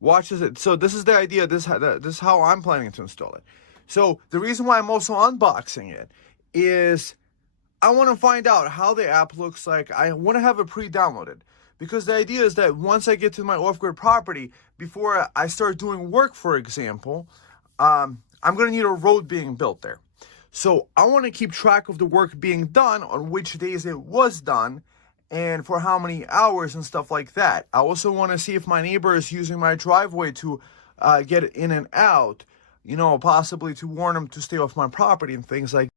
Watch this. So this is the idea. This is how I'm planning to install it. So the reason why I'm also unboxing it is I want to find out how the app looks like. I want to have it pre-downloaded because the idea is that once I get to my off-grid property, before I start doing work, for example, I'm going to need a road being built there. So I want to keep track of the work being done, on which days it was done, and for how many hours and stuff like that. I also want to see if my neighbor is using my driveway to get in and out, possibly to warn them to stay off my property and things like that.